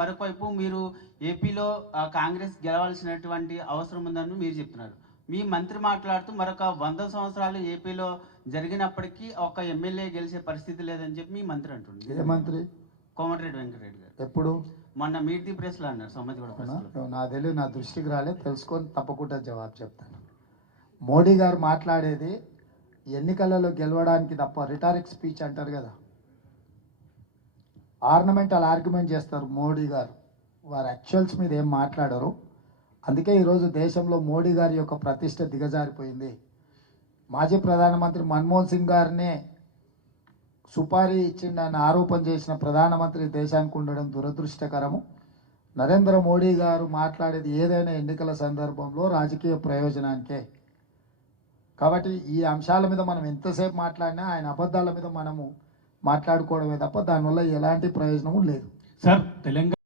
మరొక వైపు మీరు ఏపీలో కాంగ్రెస్ గెలవాల్సినటువంటి అవసరం ఉందని మీరు చెప్తున్నారు. మీ మంత్రి మాట్లాడుతూ మరొక 100 సంవత్సరాలు ఏపీలో జరిగినప్పటికీ ఒక ఎమ్మెల్యే గెలిచే పరిస్థితి లేదని చెప్పి మీ మంత్రి అంటుంది. ఏ మంత్రి? కోమటిరెడ్డి వెంకటరెడ్డి గారు. ఎప్పుడు? మొన్న మీట్ ది ప్రెస్లో అన్నారు. సమ్మతి కూడా నా తెలియదు, నా దృష్టికి రాలేదు, తెలుసుకొని తప్పకుండా జవాబు చెప్తాను. మోడీ గారు మాట్లాడేది ఎన్నికలలో గెలవడానికి తప్ప, రిటారిక్ స్పీచ్ అంటారు కదా, ఆర్నమెంటల్ ఆర్గ్యుమెంట్ చేస్తారు మోడీ గారు. వారు యాక్చువల్స్ మీద ఏం మాట్లాడరు. అందుకే ఈరోజు దేశంలో మోడీ గారి యొక్క ప్రతిష్ట దిగజారిపోయింది. మాజీ ప్రధానమంత్రి మన్మోహన్ సింగ్ గారినే సుపారీ ఇచ్చిండని ఆరోపణ చేసిన ప్రధానమంత్రి దేశానికి ఉండడం దురదృష్టకరము. నరేంద్ర మోడీ గారు మాట్లాడేది ఏదైనా ఎన్నికల సందర్భంలో రాజకీయ ప్రయోజనానికే. కాబట్టి ఈ అంశాల మీద మనం ఎంతసేపు మాట్లాడినా ఆయన అబద్ధాల మీద మనము మాట్లాడుకోవడమే తప్ప దానివల్ల ఎలాంటి ప్రయోజనము లేదు. సార్, తెలంగాణ